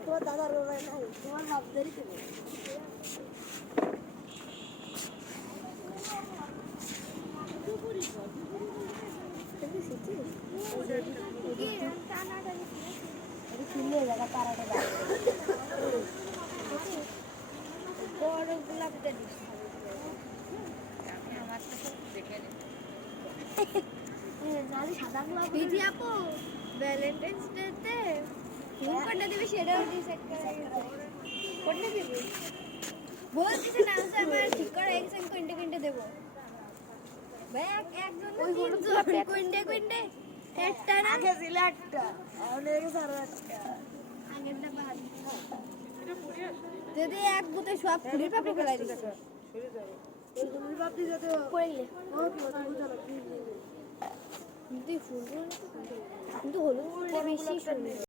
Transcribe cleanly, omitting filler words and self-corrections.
তোমার দাদার নাই তোমার বাপদেরই তো বড় গোলাপ সাদা গোলাপ বিধি আপু ভ্যালেন্টাইন্স ডেতে কোনটা দেবে সেটাও ডিসাইড করা কোনটা দেবে বলতেছে না আমার ঠিক করে এক্সাম কোনটা দেবো ব্যাগ একজন কোনটা একটা না আগে ছিল একটা অনেক সারা একটা আগেরটা বাদ যদি এক গুতে সব ফুলের পাপড়ি ফেলাই দিছে ফুলের পাপড়ি যদি পড়লে ও কি কিন্তু ফুল কিন্তু হলুদ বেশি সুন্দর